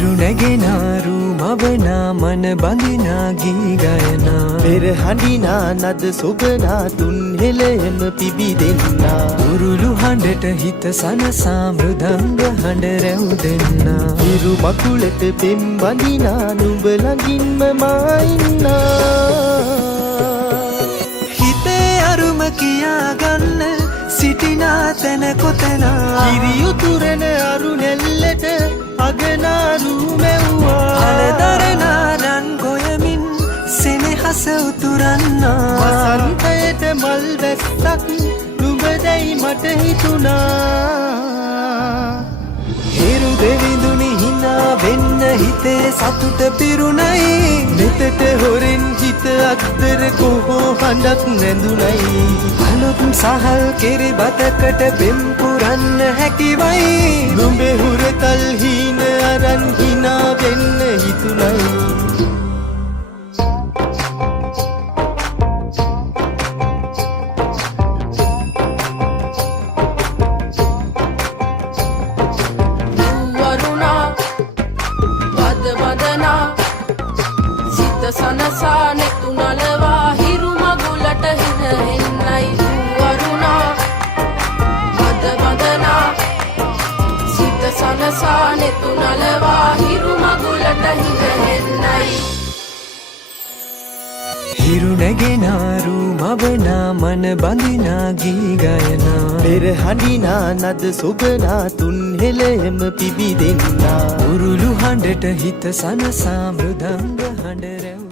හිරු නැගෙනාරු මවනා මන බඳිනා ගී ගයනා පෙර හඬිනා නද සොබනා තුන් හෙළෙම පිබිදෙන්නා උරුළු හඬට හිත සනසා මෘදංග හඬ රැව් දෙන්නා හිරු මකුලට පෙම් බඳිනා නුඹ ළඟින්ම මා ඉන්නා හිතේ අරුම කියාගන්න සිටිනා තැන කොතනා හිරියුතුරන අරු නෙල්ලට අගනාරු මැව්වා අලදරනාරන් ගොයමින් සෙනෙහස උතුරන්නා වසන්තයට මල් වැස්සක් නුඹදැයි මට හිතුණා හිරු දෙවිඳුනි හිනා වෙන්න හිතේ සතුට පිරුණයි මෙතට හොරෙන් හිත අත්තර කොහෝ හඬක් නැඳුනයි අලුත් සහල් කෙරි බතකට පෙම් පුරන්න හැකිවයි නුඹේ හුරතල් හීන අරන් හිනා වෙන්න හිතුණයි සනසා නෙතු නලවා හිරු මගුලට හින එන්නයි වරුණා මද වදනා සිත සනසා නෙතු නලවා හිරු මගුලට හින එන්නයි හිරු නැගෙනාරු මවනා මන බඳිනා ගී ගයනා පෙර හඬිනා නද සොබනා තුන් හෙළෙම පිබිදෙන්නා උරුළු හඬට හිත සනසා මෘදංග හඬ රැව්